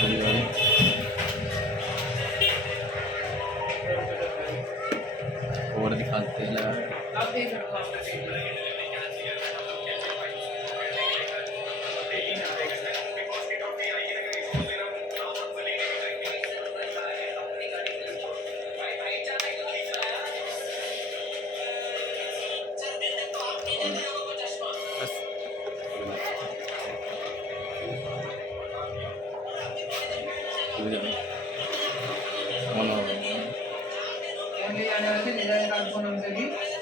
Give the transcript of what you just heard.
चलो और दिखाते हैं लगा ले जाने वाले थे, ले जाने का फोन हमसे भी